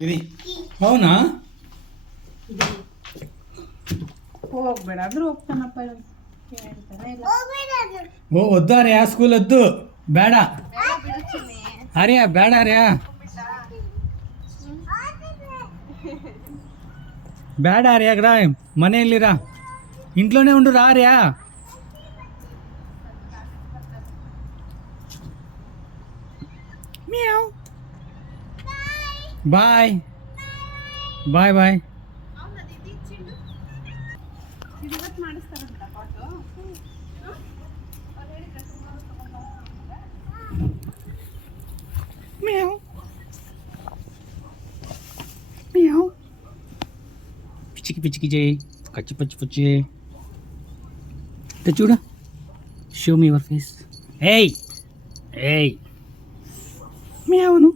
ఇది అవునా ಹೋಗ್ಬೇಡ ಆದ್ರೂ ಹೋಗ್ತಾನಪ್ಪ ಹೇಳ್ತಾರೆ ಇಲ್ಲ ಓ ವದ್ದು ಅರ್ಯಾ ಸ್ಕೂಲ್ ವದ್ದು ಬೇಡ ಅರ್ಯಾ ಬೇಡ ಅರ್ಯಾ ಬೇಡ ಅರ್ಯಾಗ್ರಾ ಮನೆಯಲ್ಲಿರಾ ఇంట్లోనే ఉండు రా అర్యా మ్యావ్ బాయ్ బాయ్ బాయ్ ಇವತ್ತು ಮಾಡಿಸ್ತಾರಂತ ಪಾಟು మ్యావ్ మ్యావ్ పిచ్చికి పిచ్చికి చేయి కచ్చి పచ్చి పుచ్చి చూడు షో మీ యువర్ ఫేస్ ఏయ్ ఏయ్ మ్యావ్ అను